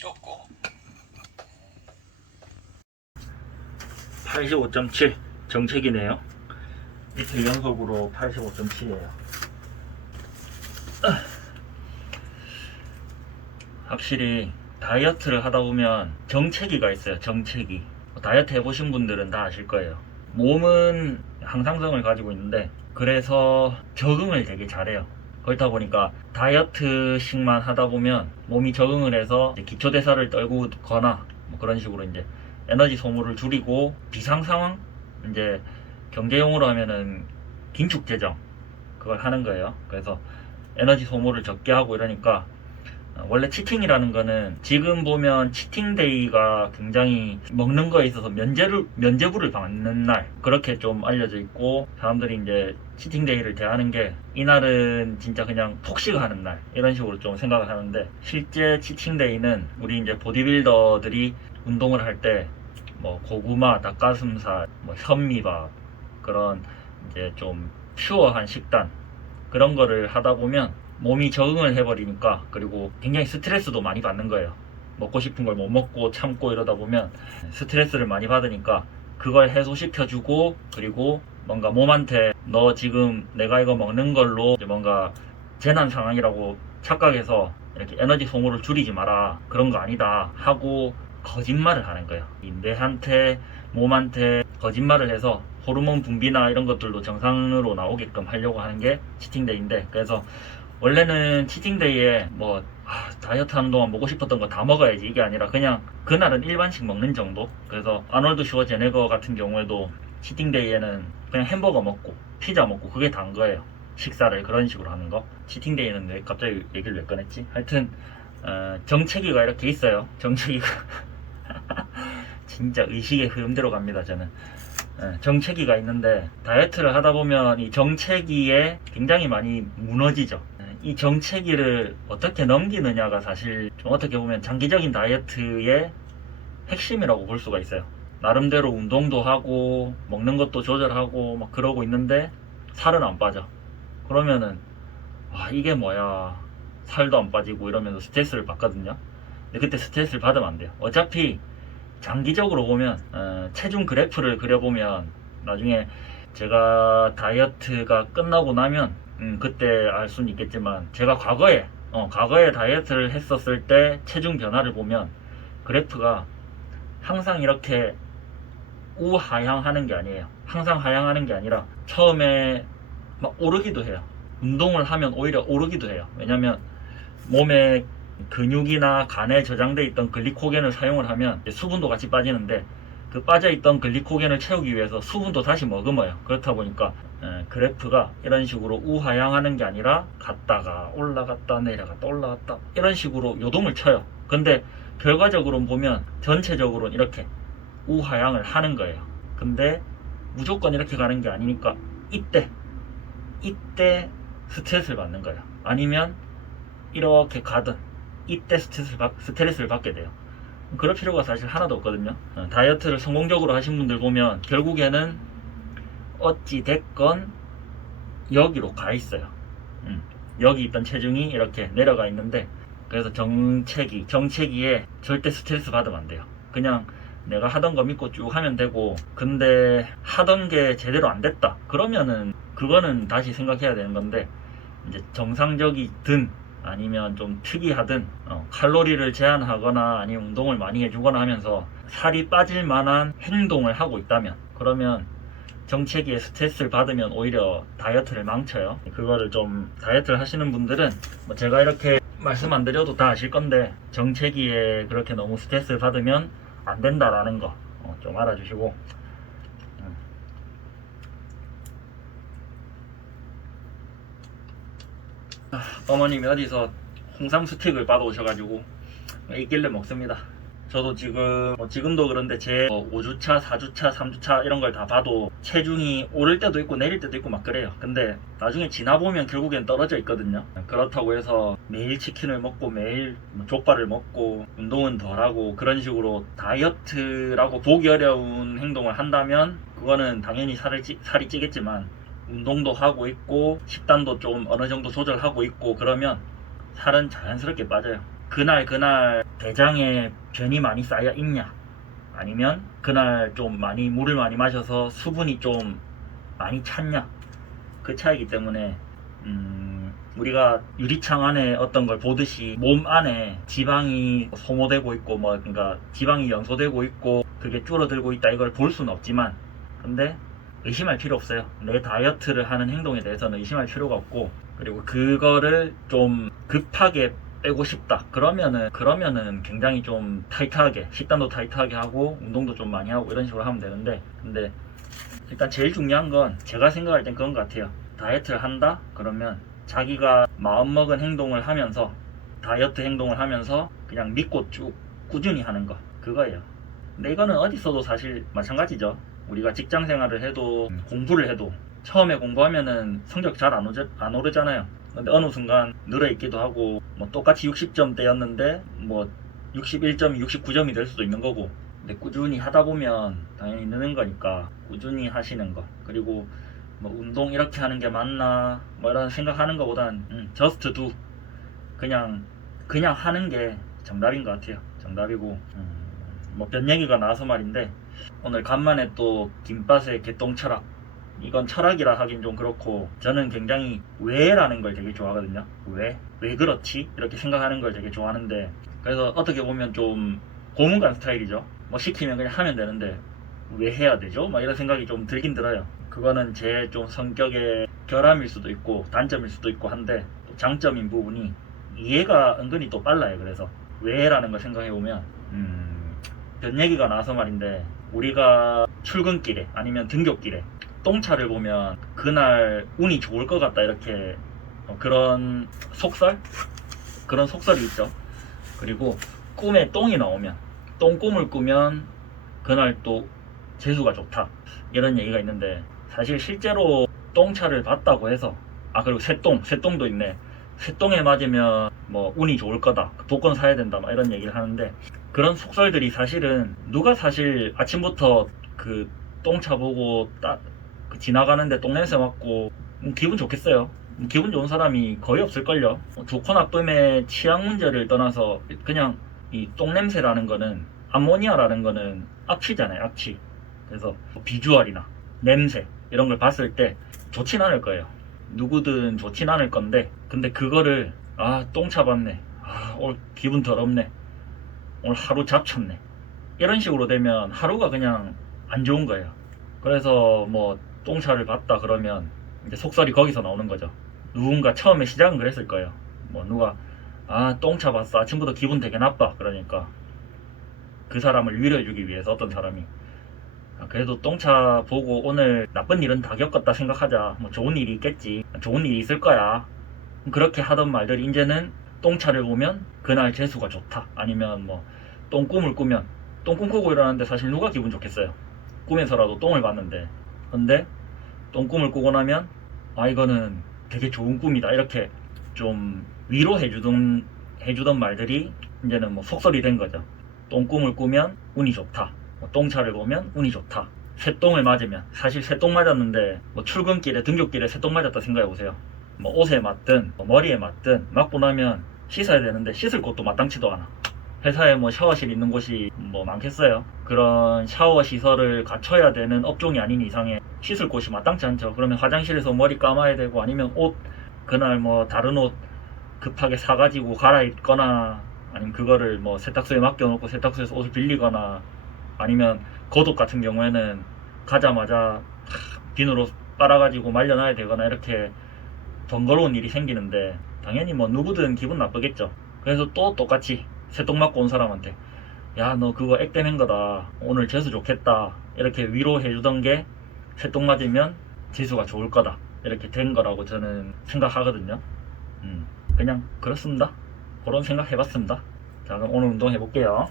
필요 없고. 85.7 정책이네요. 이틀 연속으로 85.7이에요. 확실히 다이어트를 하다 보면 정체기가 있어요. 정체기. 다이어트 해보신 분들은 다 아실 거예요. 몸은 항상성을 가지고 있는데 그래서 적응을 되게 잘해요. 그렇다 보니까 다이어트식만 하다 보면 몸이 적응을 해서 기초대사를 떨구거나 뭐 그런 식으로 이제 에너지 소모를 줄이고, 비상 상황, 이제 경제용어로 하면은 긴축 재정, 그걸 하는 거예요. 그래서 에너지 소모를 적게 하고 이러니까, 원래 치팅이라는 거는 지금 보면 치팅데이가 굉장히 먹는 거에 있어서 면제부를 받는 날, 그렇게 좀 알려져 있고, 사람들이 이제 치팅데이를 대하는 게 이날은 진짜 그냥 폭식하는 날, 이런 식으로 좀 생각을 하는데, 실제 치팅데이는 우리 이제 보디빌더들이 운동을 할 때 뭐 고구마, 닭가슴살, 뭐 현미밥, 그런 이제 좀 퓨어한 식단, 그런 거를 하다 보면 몸이 적응을 해버리니까, 그리고 굉장히 스트레스도 많이 받는 거예요. 먹고 싶은 걸 못 먹고 참고 이러다 보면 스트레스를 많이 받으니까 그걸 해소시켜주고, 그리고 뭔가 몸한테 너 지금 내가 이거 먹는 걸로 뭔가 재난 상황이라고 착각해서 이렇게 에너지 소모를 줄이지 마라, 그런 거 아니다 하고 거짓말을 하는 거예요. 뇌한테, 몸한테 거짓말을 해서 호르몬 분비나 이런 것들도 정상으로 나오게끔 하려고 하는 게 치팅데이인데, 그래서 원래는 치팅데이에 뭐 다이어트 하는 동안 먹고 싶었던 거 다 먹어야지, 이게 아니라 그냥 그날은 일반식 먹는 정도. 그래서 아놀드 슈워제네거 같은 경우에도 치팅데이에는 그냥 햄버거 먹고 피자 먹고 그게 단 거예요. 식사를 그런 식으로 하는 거. 치팅데이는 왜 갑자기 얘기를 왜 꺼냈지? 하여튼 정체기가 이렇게 있어요. 정체기가 진짜 의식의 흐름대로 갑니다, 저는. 정체기가 있는데, 다이어트를 하다 보면 이 정체기에 굉장히 많이 무너지죠. 이 정체기를 어떻게 넘기느냐가 사실 좀 어떻게 보면 장기적인 다이어트의 핵심이라고 볼 수가 있어요. 나름대로 운동도 하고 먹는 것도 조절하고 막 그러고 있는데 살은 안 빠져. 그러면은 이게 뭐야, 살도 안 빠지고 이러면서 스트레스를 받거든요. 근데 그때 스트레스를 받으면 안 돼요. 어차피 장기적으로 보면 체중 그래프를 그려보면 나중에 제가 다이어트가 끝나고 나면 그때 알 수는 있겠지만, 제가 과거에 다이어트를 했었을 때 체중 변화를 보면 그래프가 항상 이렇게 우하향하는 게 아니에요. 항상 하향하는 게 아니라 처음에 막 오르기도 해요. 운동을 하면 오히려 오르기도 해요. 왜냐면 몸에 근육이나 간에 저장돼 있던 글리코겐을 사용을 하면 수분도 같이 빠지는데, 그 빠져있던 글리코겐을 채우기 위해서 수분도 다시 머금어요. 그렇다 보니까 그래프가 이런 식으로 우하향하는 게 아니라 갔다가 올라갔다 내려갔다 올라갔다 이런 식으로 요동을 쳐요. 근데 결과적으로 보면 전체적으로는 이렇게 우하향을 하는 거예요. 근데 무조건 이렇게 가는 게 아니니까 이때 스트레스를 받는 거예요. 아니면 이렇게 가든 이때 스트레스를 받게 돼요. 그럴 필요가 사실 하나도 없거든요. 다이어트를 성공적으로 하신 분들 보면 결국에는 어찌 됐건 여기로 가 있어요. 여기 있던 체중이 이렇게 내려가 있는데, 그래서 정체기에 절대 스트레스 받으면 안 돼요. 그냥 내가 하던 거 믿고 쭉 하면 되고, 근데 하던 게 제대로 안 됐다 그러면은 그거는 다시 생각해야 되는 건데, 이제 정상적이든 아니면 좀 특이하든 칼로리를 제한하거나 아니면 운동을 많이 해주거나 하면서 살이 빠질 만한 행동을 하고 있다면, 그러면 정체기에 스트레스를 받으면 오히려 다이어트를 망쳐요. 그거를 좀, 다이어트를 하시는 분들은 뭐 제가 이렇게 말씀 안 드려도 다 아실 건데, 정체기에 그렇게 너무 스트레스를 받으면 안 된다라는 거 좀 알아주시고. 어머님이 어디서 홍삼 스틱을 받아오셔가지고 있길래 먹습니다. 저도 지금도 그런데 제 5주차, 4주차, 3주차 이런 걸 다 봐도 체중이 오를 때도 있고 내릴 때도 있고 막 그래요. 근데 나중에 지나보면 결국엔 떨어져 있거든요. 그렇다고 해서 매일 치킨을 먹고 매일 족발을 먹고 운동은 덜하고 그런 식으로 다이어트라고 보기 어려운 행동을 한다면, 그거는 당연히 살이 찌겠지만, 운동도 하고 있고 식단도 좀 어느 정도 조절하고 있고 그러면 살은 자연스럽게 빠져요. 그날 그날 대장에 변이 많이 쌓여 있냐, 아니면 그날 좀 많이 물을 많이 마셔서 수분이 좀 많이 찼냐, 그 차이기 때문에 우리가 유리창 안에 어떤 걸 보듯이 몸 안에 지방이 소모되고 있고 뭐 그러니까 지방이 연소되고 있고 그게 줄어들고 있다 이걸 볼 수는 없지만, 근데 의심할 필요 없어요. 내 다이어트를 하는 행동에 대해서는 의심할 필요가 없고, 그리고 그거를 좀 급하게 빼고 싶다 그러면은 굉장히 좀 타이트하게, 식단도 타이트하게 하고 운동도 좀 많이 하고 이런 식으로 하면 되는데, 근데 일단 제일 중요한 건 제가 생각할 땐 그런 것 같아요. 다이어트를 한다? 그러면 자기가 마음먹은 행동을 하면서, 다이어트 행동을 하면서 그냥 믿고 쭉 꾸준히 하는 거, 그거예요. 근데 이거는 어디서도 사실 마찬가지죠. 우리가 직장 생활을 해도 공부를 해도 처음에 공부하면은 성적 잘 안 오르잖아요. 근데 어느 순간 늘어있기도 하고, 뭐 똑같이 60점대였는데 뭐 61점이 69점이 될 수도 있는 거고, 근데 꾸준히 하다 보면 당연히 느는 거니까 꾸준히 하시는 거. 그리고 뭐 운동 이렇게 하는 게 맞나 뭐 이런 생각하는 것보단 just do, 그냥 하는 게 정답인 것 같아요. 정답이고, 뭐 변 얘기가 나와서 말인데, 오늘 간만에 또 김밥의 개똥 철학, 이건 철학이라 하긴 좀 그렇고, 저는 굉장히 왜라는 걸 되게 좋아하거든요. 왜 그렇지? 이렇게 생각하는 걸 되게 좋아하는데, 그래서 어떻게 보면 좀 고문관 스타일이죠. 뭐 시키면 그냥 하면 되는데 왜 해야 되죠? 막 이런 생각이 좀 들긴 들어요. 그거는 제 좀 성격의 결함일 수도 있고 단점일 수도 있고 한데, 또 장점인 부분이 이해가 은근히 또 빨라요. 그래서 왜라는 걸 생각해보면, 몇 얘기가 나와서 말인데, 우리가 출근길에 아니면 등굣길에 똥차를 보면 그날 운이 좋을 것 같다 이렇게, 그런 속설이 있죠. 그리고 꿈에 똥이 나오면, 똥꿈을 꾸면 그날 또 재수가 좋다 이런 얘기가 있는데, 사실 실제로 똥차를 봤다고 해서, 그리고 새똥도 있네, 새똥에 맞으면 뭐 운이 좋을 거다, 복권 사야 된다 막 이런 얘기를 하는데, 그런 속설들이 사실은 누가 사실 아침부터 그 똥차 보고 지나가는데 똥냄새 맡고 기분 좋겠어요? 기분 좋은 사람이 거의 없을걸요. 좋고 나쁨의 취향 문제를 떠나서 그냥 이 똥냄새라는 거는, 암모니아라는 거는 악취잖아요, 악취. 그래서 비주얼이나 냄새 이런 걸 봤을 때 좋진 않을 거예요. 누구든 좋진 않을 건데, 근데 그거를 똥차 봤네, 오늘 기분 더럽네, 오늘 하루 잡쳤네, 이런 식으로 되면 하루가 그냥 안 좋은 거예요. 그래서 뭐 똥차를 봤다 그러면 이제 속설이 거기서 나오는 거죠. 누군가 처음에 시작은 그랬을 거예요. 뭐 누가 똥차 봤어, 아침부터 기분 되게 나빠, 그러니까 그 사람을 위로해주기 위해서 어떤 사람이 그래도 똥차 보고 오늘 나쁜 일은 다 겪었다 생각하자, 뭐 좋은 일이 있겠지, 좋은 일이 있을 거야, 그렇게 하던 말들이 이제는 똥차를 보면 그날 재수가 좋다, 아니면 뭐 똥꿈을 꾸면, 똥꿈 꾸고 일어났는데 사실 누가 기분 좋겠어요. 꿈에서라도 똥을 봤는데. 근데 똥꿈을 꾸고 나면 이거는 되게 좋은 꿈이다 이렇게 좀 해주던 말들이 이제는 뭐 속설이 된 거죠. 똥꿈을 꾸면 운이 좋다, 뭐 똥차를 보면 운이 좋다, 새똥을 맞으면, 사실 새똥 맞았는데 뭐 출근길에 등굣길에 새똥 맞았다 생각해보세요. 뭐 옷에 맞든 뭐 머리에 맞든 맞고 나면 씻어야 되는데 씻을 곳도 마땅치도 않아. 회사에 뭐 샤워실 있는 곳이 뭐 많겠어요. 그런 샤워 시설을 갖춰야 되는 업종이 아닌 이상에 씻을 곳이 마땅치 않죠. 그러면 화장실에서 머리 감아야 되고, 아니면 그날 뭐 다른 옷 급하게 사가지고 갈아입거나, 아니면 그거를 뭐 세탁소에 맡겨놓고 세탁소에서 옷을 빌리거나, 아니면 겉옷 같은 경우에는 가자마자 비누로 빨아가지고 말려놔야 되거나, 이렇게 번거로운 일이 생기는데 당연히 뭐 누구든 기분 나쁘겠죠. 그래서 또 똑같이 새똥 맞고 온 사람한테 야, 너 그거 액땜한 거다, 오늘 재수 좋겠다 이렇게 위로해주던 게 새똥 맞으면 재수가 좋을 거다 이렇게 된 거라고 저는 생각하거든요. 그냥 그렇습니다. 그런 생각 해봤습니다. 자, 그럼 오늘 운동 해볼게요.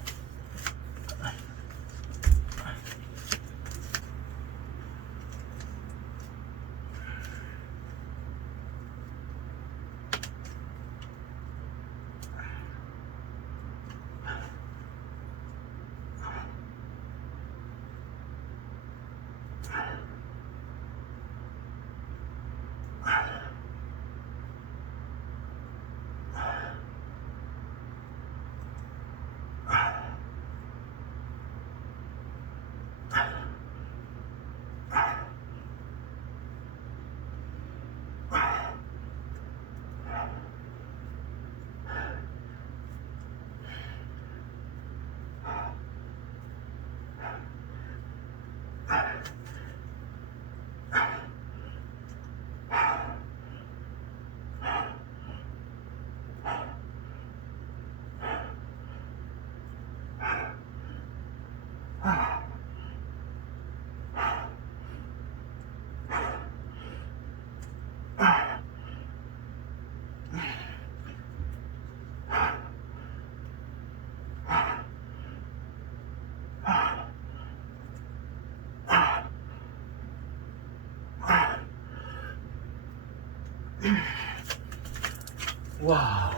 와.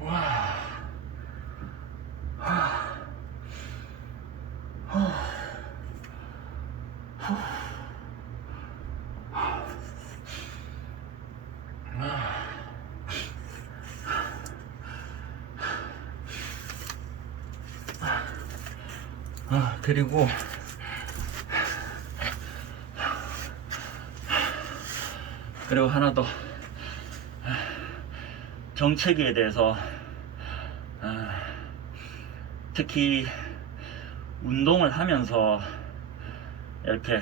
와. 그리고 하나 더, 정체기에 대해서 특히 운동을 하면서 이렇게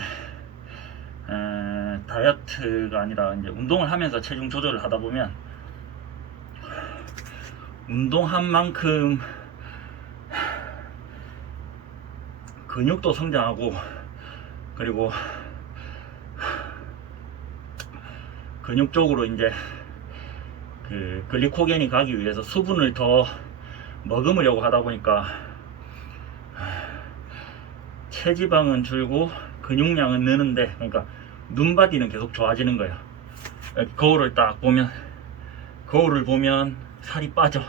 다이어트가 아니라 이제 운동을 하면서 체중 조절을 하다 보면 운동한 만큼 근육도 성장하고, 그리고 근육 쪽으로 이제 그 글리코겐이 가기 위해서 수분을 더 머금으려고 하다 보니까 체지방은 줄고 근육량은 느는데, 그러니까 눈바디는 계속 좋아지는 거예요. 거울을 딱 보면, 거울을 보면 살이 빠져.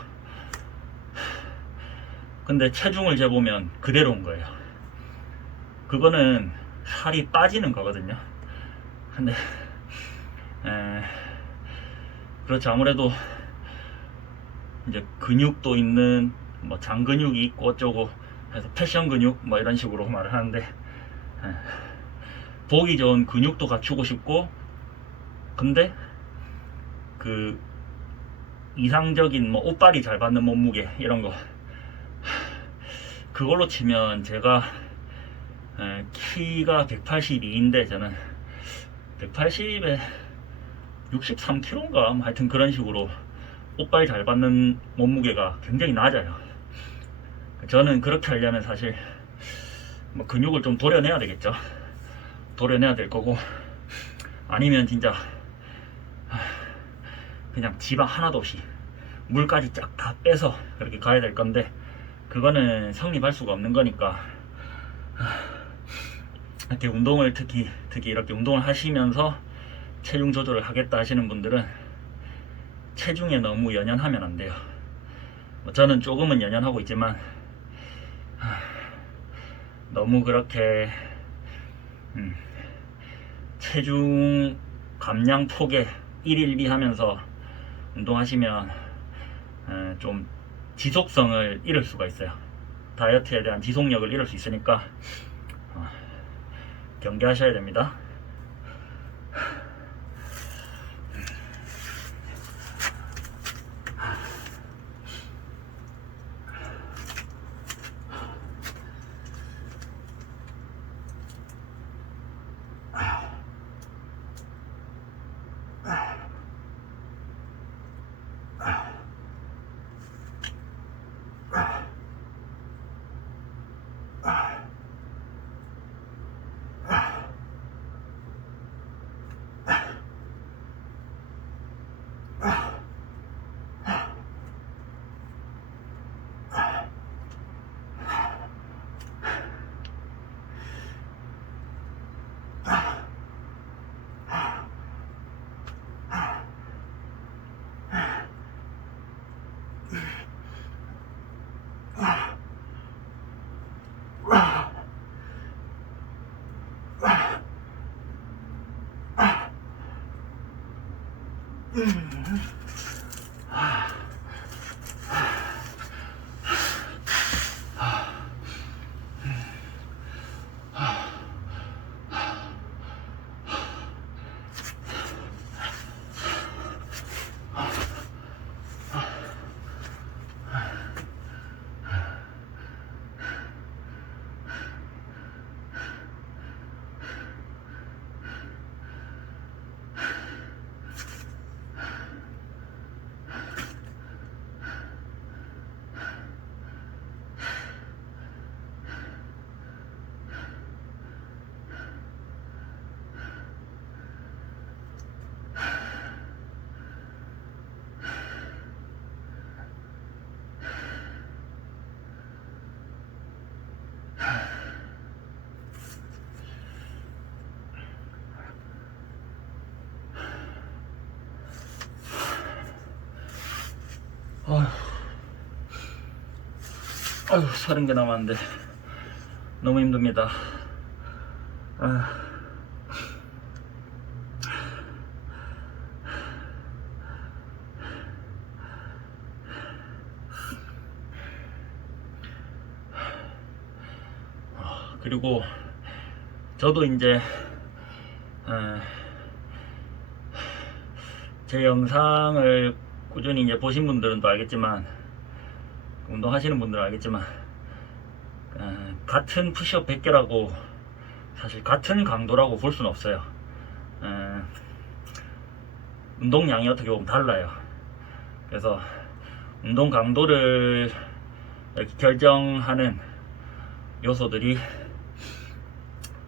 근데 체중을 재보면 그대로인 거예요. 그거는 살이 빠지는 거거든요. 근데 그렇죠. 아무래도 이제 근육도 있는, 뭐 장근육이 있고 어쩌고 해서 패션 근육 뭐 이런 식으로 말을 하는데, 보기 좋은 근육도 갖추고 싶고, 근데 그 이상적인 뭐 옷빨이 잘 받는 몸무게 이런 거, 그걸로 치면 제가 키가 182인데 저는 180에 63kg인가 하여튼 그런 식으로 옷빨 잘 받는 몸무게가 굉장히 낮아요. 저는 그렇게 하려면 사실 뭐 근육을 좀 도려내야 되겠죠. 도려내야 될 거고, 아니면 진짜 그냥 지방 하나도 없이 물까지 쫙 다 빼서 그렇게 가야 될 건데, 그거는 성립할 수가 없는 거니까, 이렇게 운동을 특히 이렇게 운동을 하시면서 체중 조절을 하겠다 하시는 분들은 체중에 너무 연연하면 안 돼요. 저는 조금은 연연하고 있지만 너무 그렇게 체중 감량 폭에 일일비 하면서 운동하시면 좀 지속성을 잃을 수가 있어요. 다이어트에 대한 지속력을 잃을 수 있으니까 경계하셔야 됩니다. 아유, 30개 남았는데 너무 힘듭니다. 아. 그리고 저도 이제 제 영상을 꾸준히 이제 보신 분들은 또 알겠지만, 운동하시는 분들은 알겠지만, 같은 푸시업 100개라고 사실 같은 강도라고 볼 수는 없어요. 운동량이 어떻게 보면 달라요. 그래서 운동 강도를 이렇게 결정하는 요소들이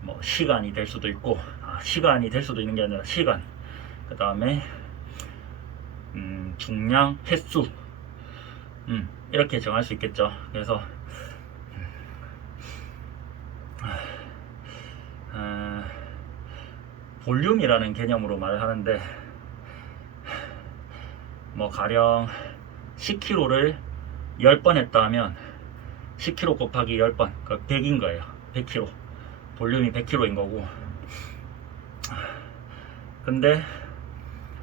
뭐 시간이 될 수도 있고, 시간이 될 수도 있는 게 아니라 시간, 그 다음에 중량, 횟수, 이렇게 정할 수 있겠죠. 그래서 볼륨이라는 개념으로 말을 하는데, 뭐 가령 10kg를 10번 했다 하면 10kg 곱하기 10번, 그러니까 100인 거예요. 100kg, 볼륨이 100kg인 거고. 근데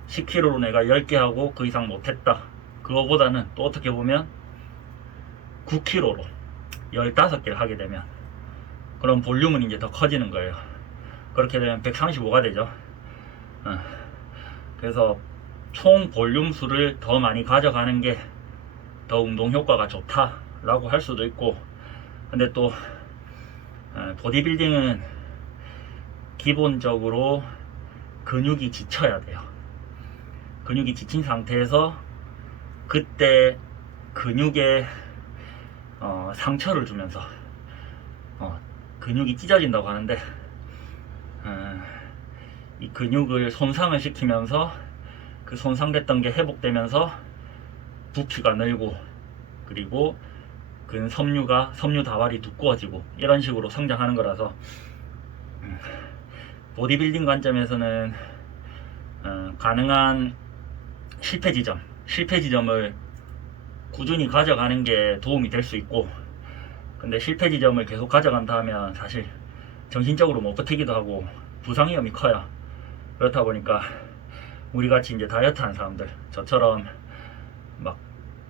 10kg로 내가 10개 하고 그 이상 못했다, 그거보다는 또 어떻게 보면 9kg로 15개를 하게 되면 그럼 볼륨은 이제 더 커지는 거예요. 그렇게 되면 135가 되죠. 그래서 총 볼륨 수를 더 많이 가져가는 게 더 운동 효과가 좋다라고 할 수도 있고, 근데 또 보디빌딩은 기본적으로 근육이 지쳐야 돼요. 근육이 지친 상태에서 그때 근육에 상처를 주면서 근육이 찢어진다고 하는데, 이 근육을 손상을 시키면서 그 손상됐던 게 회복되면서 부피가 늘고, 그리고 그 섬유 다발이 두꺼워지고, 이런 식으로 성장하는 거라서 보디빌딩 관점에서는 가능한 실패 지점을 꾸준히 가져가는 게 도움이 될 수 있고, 근데 실패 지점을 계속 가져간다 하면 사실 정신적으로 못 버티기도 하고 부상 위험이 커요. 그렇다 보니까 우리같이 이제 다이어트 하는 사람들, 저처럼 막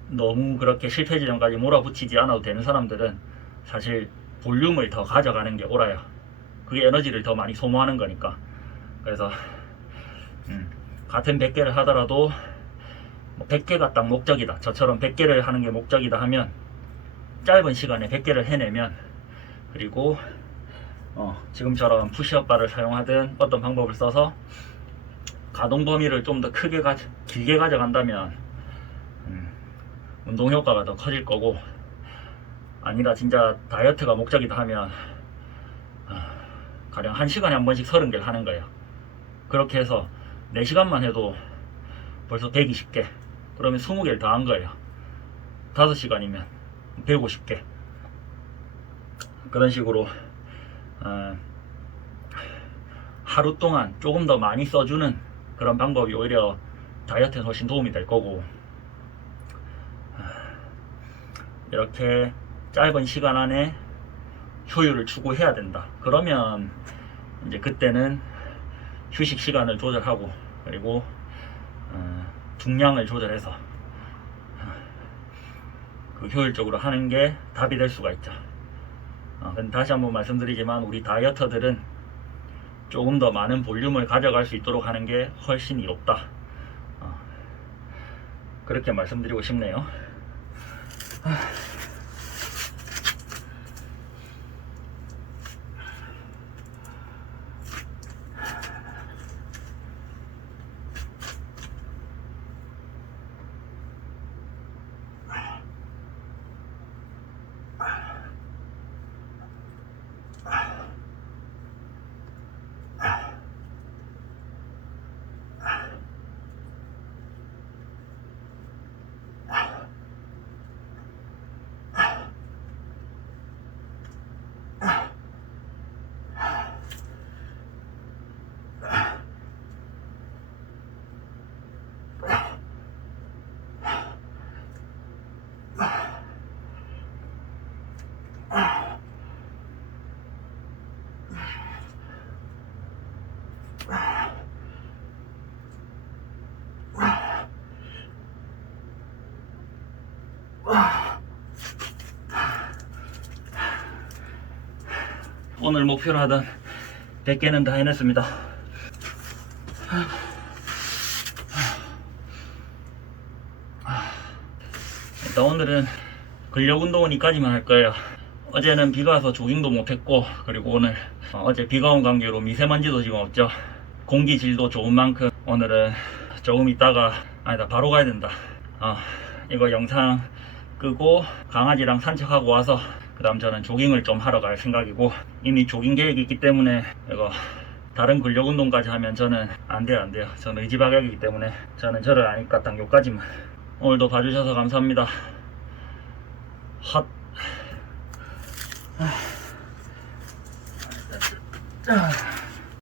너무 그렇게 실패 지점까지 몰아붙이지 않아도 되는 사람들은 사실 볼륨을 더 가져가는 게 옳아요. 그게 에너지를 더 많이 소모하는 거니까. 그래서 같은 100개를 하더라도 100개가 딱 목적이다, 저처럼 100개를 하는 게 목적이다 하면 짧은 시간에 100개를 해내면, 그리고 지금처럼 푸시업 바를 사용하든 어떤 방법을 써서 가동 범위를 좀 더 길게 가져간다면 운동 효과가 더 커질 거고, 아니라 진짜 다이어트가 목적이다 하면 가령 1시간에 한 번씩 30개를 하는 거예요. 그렇게 해서 4시간만 해도 벌써 120개, 그러면 20개를 더 한 거예요. 5시간이면 150개. 그런 식으로 하루 동안 조금 더 많이 써주는 그런 방법이 오히려 다이어트에 훨씬 도움이 될 거고, 이렇게 짧은 시간 안에 효율을 추구해야 된다. 그러면 이제 그때는 휴식 시간을 조절하고, 그리고 중량을 조절해서 그 효율적으로 하는 게 답이 될 수가 있죠. 근데 다시 한번 말씀드리지만 우리 다이어터들은 조금 더 많은 볼륨을 가져갈 수 있도록 하는 게 훨씬 이롭다, 그렇게 말씀드리고 싶네요. 오늘 목표로 하던 100개는 다 해냈습니다. 일단 오늘은 근력 운동은 이까지만 할 거예요. 어제는 비가 와서 조깅도 못했고, 그리고 오늘 어제 비가 온 관계로 미세먼지도 지금 없죠. 공기질도 좋은 만큼 오늘은 조금 있다가, 아니다, 바로 가야 된다. 이거 영상 끄고 강아지랑 산책하고 와서 그 다음 저는 조깅을 좀 하러 갈 생각이고, 이미 조깅 계획이 있기 때문에 이거 다른 근력 운동까지 하면 저는 안 돼요. 저는 의지박약이기 때문에 저는 저를 아니까 딱 요까지만. 오늘도 봐주셔서 감사합니다. 핫.